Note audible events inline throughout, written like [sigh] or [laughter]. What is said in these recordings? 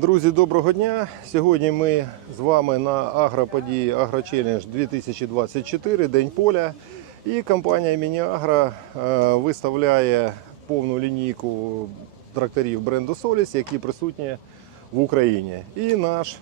Друзі, доброго дня! Сьогодні ми з вами на агроподії Агрочеллендж 2024, День поля. І компанія Мініагра е, виставляє повну лінійку тракторів бренду Соліс, які присутні в Україні. І наш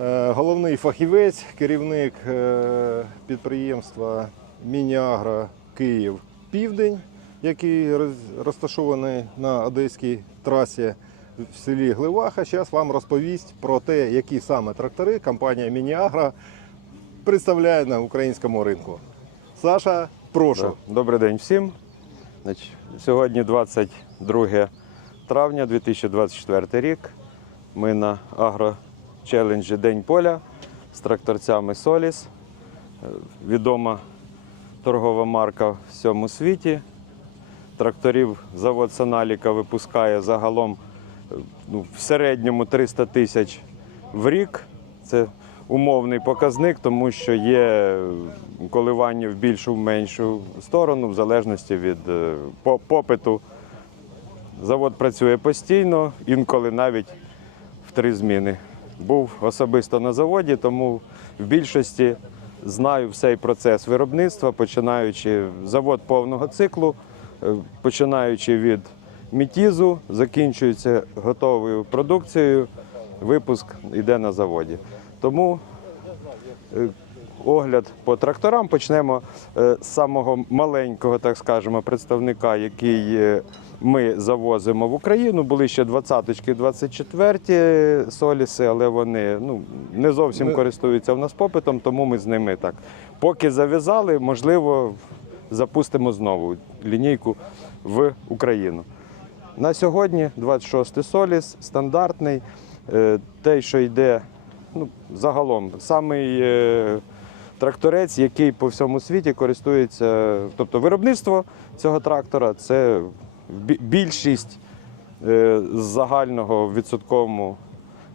е, головний фахівець, керівник е, підприємства Мініагра Київ Південь, який розташований на одеській трасі в селі Гливаха. Зараз вам розповість про те, які саме трактори компанія Мініагра представляє на українському ринку. Саша, прошу. Добрий день всім. Сьогодні 22 травня 2024 рік. Ми на агрочелленджі День поля з тракторцями Соліс. Відома торгова марка в всьому світі. Тракторів завод Саналіка випускає загалом ну, в середньому 300 тисяч в рік. Це умовний показник, тому що є е, коливання в більшу в меншу сторону, в залежності від е, попиту. Завод працює постійно, інколи навіть в три зміни. Був особисто на заводі, тому в більшості знаю цей процес виробництва, починаючи завод повного циклу, е, починаючи від мітізу, закінчується готовою продукцією, випуск йде на заводі. Тому е, огляд по тракторам почнемо е, з самого маленького, так скажемо, представника, який е, ми завозимо в Україну. Були ще 20-ки, 24 соліси, але вони ну, не зовсім ну, користуються в нас попитом, тому ми з ними так. Поки зав'язали, можливо, запустимо знову лінійку в Україну. На сьогодні 26 соліс, стандартний, е, Той, що йде ну, загалом, самий е, тракторець, який по всьому світі користується, тобто виробництво цього трактора це більшість е, загального в відсотковому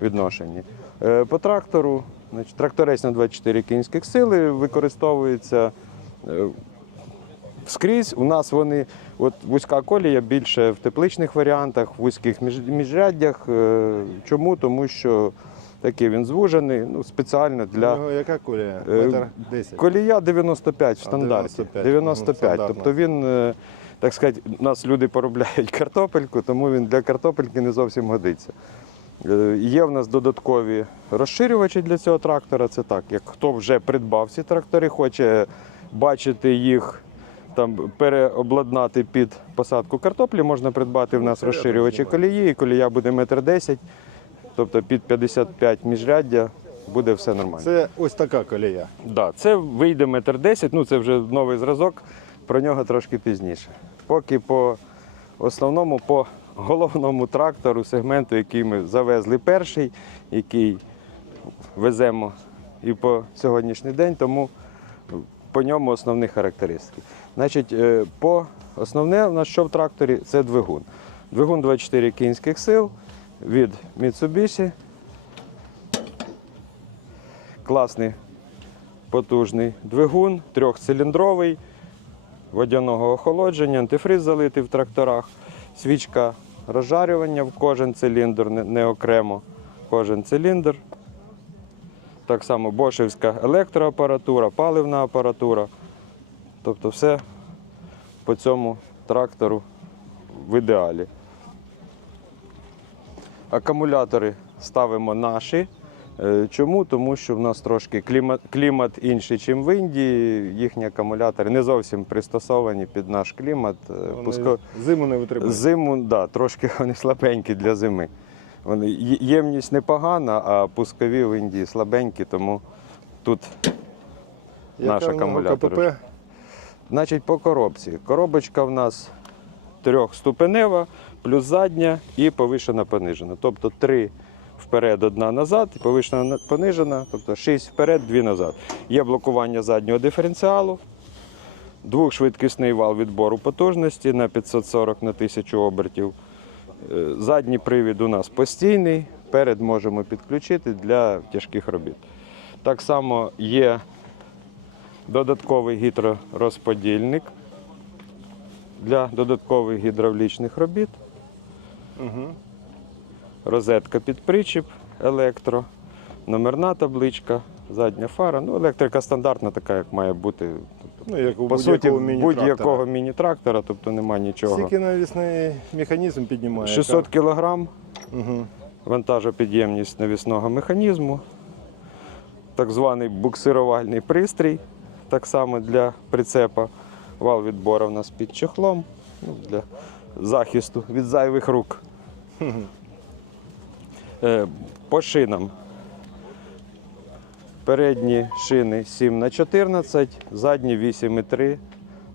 відношенні. По трактору, значить, тракторець на 24 кінських сили використовується скрізь. У нас вони от вузька колія більше в тепличних варіантах, в вузьких міжряддях. Е, чому? Тому що такий він звужений, ну спеціально для. У нього яка колія? Е, Метр Колія 95 в стандарті. 95. 95. Ну, тобто він. Е, так сказати, у нас люди поробляють [laughs] картопельку, тому він для картопельки не зовсім годиться. Є в нас додаткові розширювачі для цього трактора. Це так, як хто вже придбав ці трактори, хоче бачити їх там переобладнати під посадку картоплі, можна придбати в ну, нас розширювачі колії, і колія буде метр десять, тобто під 55 міжряддя. Буде все нормально. Це ось така колія. Да, Це вийде метр десять, ну це вже новий зразок, про нього трошки пізніше. Поки по основному, по головному трактору сегменту, який ми завезли перший, який веземо і по сьогоднішній день, тому по ньому основні характеристики. Значить, е, по Основне, на що в тракторі, це двигун. Двигун 24 кінських сил від Mitsubishi. Класний потужний двигун, трьохциліндровий, водяного охолодження, антифриз залитий в тракторах, свічка розжарювання в кожен циліндр, не окремо кожен циліндр. Так само бошевська електроапаратура, паливна апаратура. Тобто все по цьому трактору в ідеалі. Акумулятори ставимо наші. Е, чому? Тому що в нас трошки клімат клімат інший, ніж в Індії. Їхні акумулятори не зовсім пристосовані під наш клімат. Е, вони Пуско... Зиму не витримують. Зиму, да, трошки [laughs] вони слабенькі для зими. Вони Ємність непогана, а пускові в Індії слабенькі, тому тут Яка наш акумулятор. КПП? Значить, по коробці. Коробочка в нас трьохступенева, плюс задня і повишена понижена. Тобто три вперед, одна назад, і повишена понижена, тобто шість вперед, дві назад. Є блокування заднього диференціалу, двохшвидкісний вал відбору потужності на 540 на 1000 обертів. Е, задній привід у нас постійний. Перед можемо підключити для тяжких робіт. Так само є додатковий гідророзподільник для додаткових гідравлічних робіт, угу. розетка під причіп, електро, номерна табличка, задня фара. Ну, Електрика стандартна, така, як має бути. Тобто, ну, як у По суті, будь-якого міні-трактора, тобто немає нічого. Скільки навісний механізм піднімає? 600 кг угу. вантажопідємність навісного механізму, так званий буксирувальний пристрій так само для прицепа. Вал відбора у нас під чехлом ну, для захисту від зайвих рук. [laughs] Е, по шинам. Передні шини 7х14, задні 8,3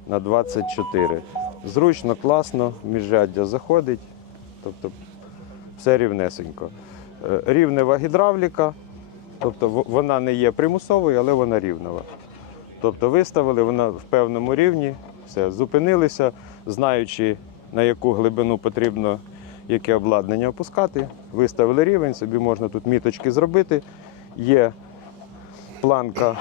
на 24. Зручно, класно, міжряддя заходить. Тобто все рівнесенько. Е, рівнева гідравліка, тобто вона не є примусовою, але вона рівнева. Тобто виставили вона в певному рівні, все, зупинилися, знаючи, на яку глибину потрібно яке обладнання опускати. Виставили рівень, собі можна тут міточки зробити. Є планка,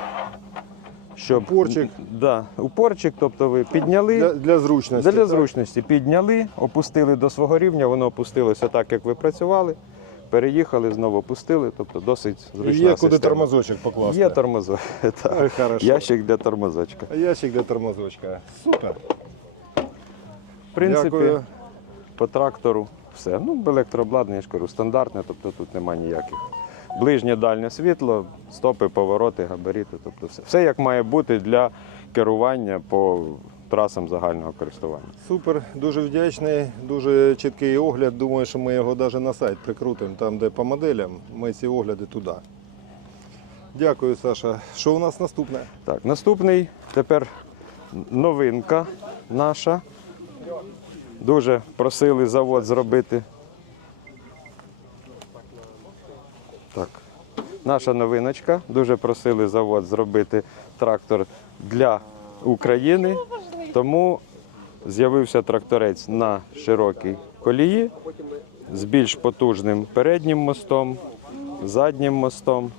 щоб упорчик. Да, упорчик, тобто ви підняли Для, для зручності. Для, для зручності підняли, опустили до свого рівня, воно опустилося так, як ви працювали. Переїхали, знову пустили, тобто досить зручна Є куди тормозочок покласти. Є тормозок. [laughs] так. Ящик для тормозочка. Ящик для тормозочка. Супер. В принципі, Дякую. по трактору все. Ну, електрообладнання, я ж кажу, стандартне, тобто тут нема ніяких. Ближнє дальнє світло, стопи, повороти, габарити, тобто все. Все як має бути для керування по трасам загального користування. Супер, дуже вдячний, дуже чіткий огляд. Думаю, що ми його навіть на сайт прикрутимо, там, де по моделям, ми ці огляди туди. Дякую, Саша. Що у нас наступне? Так, наступний тепер новинка наша. Дуже просили завод зробити. Так, наша новиночка. Дуже просили завод зробити трактор для України. Тому з'явився тракторець на широкій колії з більш потужним переднім мостом, заднім мостом.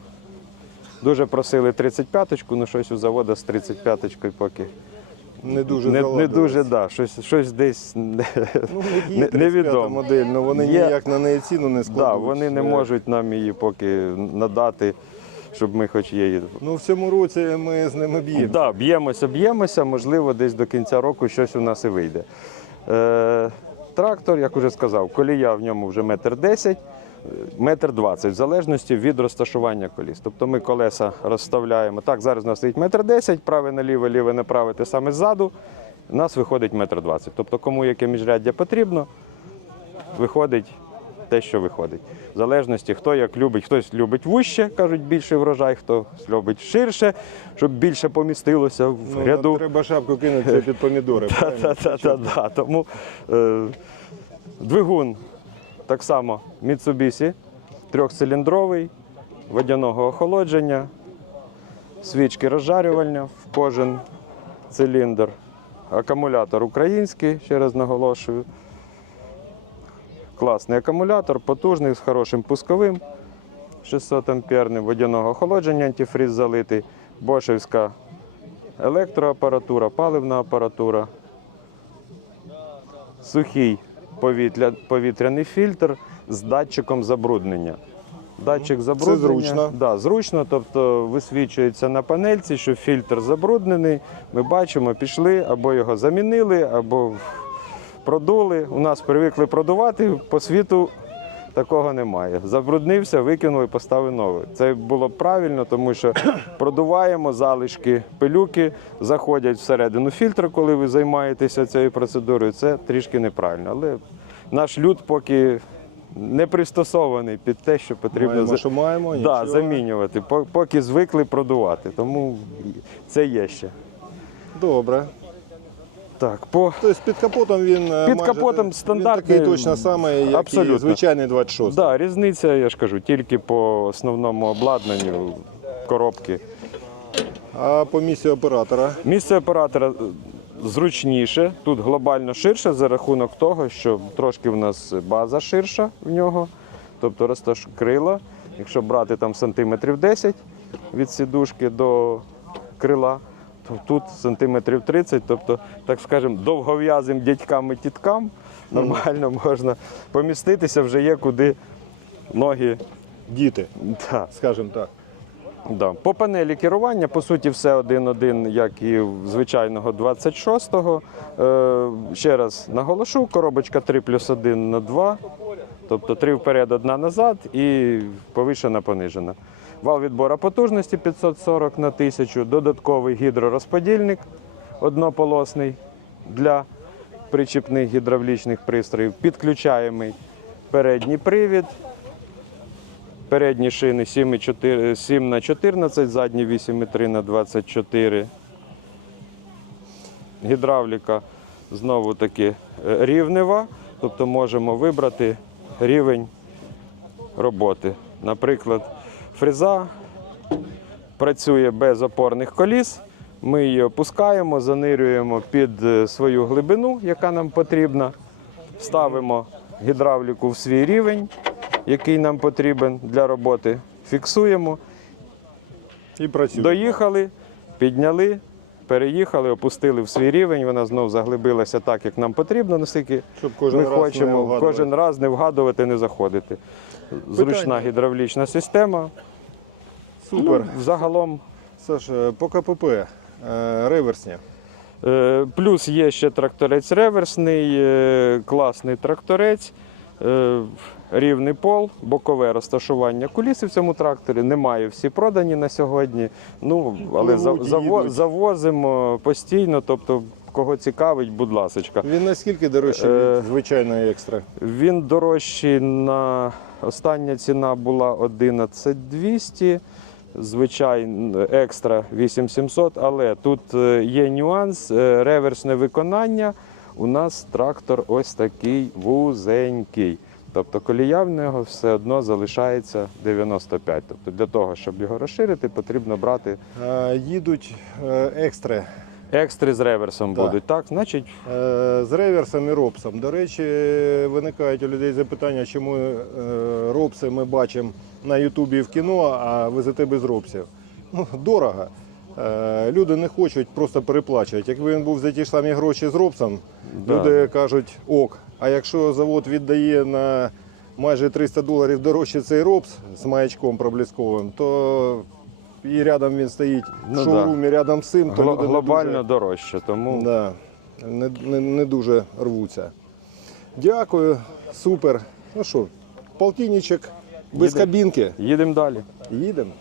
Дуже просили 35-ку, але ну, щось у завода з 35-кою поки. Не дуже не, не дуже, да, щось щось десь ну, невідомо. [laughs] модель, але ну, вони Є... ніяк на неї ціну не складуть. Да, Вони не е. можуть нам її поки надати щоб ми хоч є. Ну в цьому році ми з ними б'ємо. Так, да, б'ємося, б'ємося. Можливо, десь до кінця року щось у нас і вийде. Е, Трактор, як уже сказав, колія в ньому вже метр десять, метр двадцять, в залежності від розташування коліс. Тобто ми колеса розставляємо. Так, зараз у нас стоїть метр десять, праве наліве, ліве направе, те саме ззаду. У нас виходить метр двадцять. Тобто, кому яке міжряддя потрібно, виходить те, що виходить. В залежності, хто як любить, хтось любить вище, кажуть, більший врожай, хто любить ширше, щоб більше помістилося в ну, ряду. Треба шапку кинути під помідори. [laughs] Тому е, двигун так само Mitsubishi, трьохциліндровий, водяного охолодження, свічки розжарювання в кожен циліндр. Акумулятор український, ще раз наголошую класний акумулятор, потужний, з хорошим пусковим 600 амперним, водяного охолодження, антифріз залитий, бошевська електроапаратура, паливна апаратура, сухий повітря, повітряний фільтр з датчиком забруднення. Датчик забруднення. Це зручно. Да, зручно, тобто висвічується на панельці, що фільтр забруднений. Ми бачимо, пішли, або його замінили, або продули. У нас привикли продувати, по світу такого немає. Забруднився, викинули, поставив новий. Це було правильно, тому що [coughs] продуваємо залишки, пилюки заходять всередину фільтру, коли ви займаєтеся цією процедурою. Це трішки неправильно. Але наш люд поки. Не пристосований під те, що потрібно маємо, за... що маємо, да, замінювати, поки звикли продувати. Тому це є ще. Добре. Так, по... Тобто під капотом він е, під майже, капотом стандартний, він такий точно самий, як абсолютно. і звичайний 26. Да, різниця, я ж кажу, тільки по основному обладнанню коробки. А по місці оператора? Місце оператора е, зручніше, тут глобально ширше за рахунок того, що трошки в нас база ширша в нього, тобто розташ крила. Якщо брати там сантиметрів 10 від сідушки до крила тут сантиметрів 30, тобто, так скажемо, довгов'язим дядькам і тіткам нормально можна поміститися, вже є куди ноги. Діти, да. скажімо так. Да. По панелі керування, по суті, все один-один, як і в звичайного 26-го. Е, Ще раз наголошу, коробочка 3 плюс 1 на 2, тобто 3 вперед, 1 назад і повишена, понижена вал відбора потужності 540 на 1000, додатковий гідророзподільник однополосний для причіпних гідравлічних пристроїв, Підключаємо передній привід. Передні шини 7 х 14, задні 8,3 на 24. Гідравліка знову таки е, рівнева, тобто можемо вибрати рівень роботи. Наприклад, Фреза працює без опорних коліс. Ми її опускаємо, занирюємо під е, свою глибину, яка нам потрібна. Ставимо гідравліку в свій рівень, який нам потрібен для роботи. Фіксуємо. І працюємо. Доїхали, підняли, переїхали, опустили в свій рівень. Вона знову заглибилася так, як нам потрібно, наскільки Щоб кожен ми раз хочемо, не кожен раз не вгадувати, не заходити зручна гідравлічна система. Супер. Ну, загалом. Саш, е, по КПП е, реверсні. Е, плюс є ще тракторець реверсний, класний тракторець, рівний пол, бокове розташування куліси в цьому тракторі. Немає всі продані на сьогодні. Ну але ну, завозимо постійно. тобто Кого цікавить, будь ласка. Він наскільки дорожчий від е, звичайної екстра? Він дорожчий на остання ціна була 11200. Звичайно, екстра 8700, але тут е, є нюанс, е, реверсне виконання. У нас трактор ось такий вузенький. Тобто колія в нього все одно залишається 95. Тобто для того, щоб його розширити, потрібно брати. Їдуть екстри Екстри з реверсом так. будуть, так? Значить, е, з реверсом і робсом. До речі, виникають у людей запитання, чому е, робси ми бачимо на Ютубі і в кіно, а везете без робсів. Ну, Дорого. Е, люди не хочуть просто переплачувати. Якби він був за ті ж самі гроші з робсом, да. люди кажуть ок. А якщо завод віддає на майже 300 доларів дорожче цей робс з маячком проблісковим, то і рядом він стоїть в ну, шоурумі, да. рядом з цим, то Гл люди глобально не дуже, дорожче, тому да, не, не, не дуже рвуться. Дякую, супер. Ну що, полтинничок без Їдем. кабінки. Їдемо далі. Їдемо.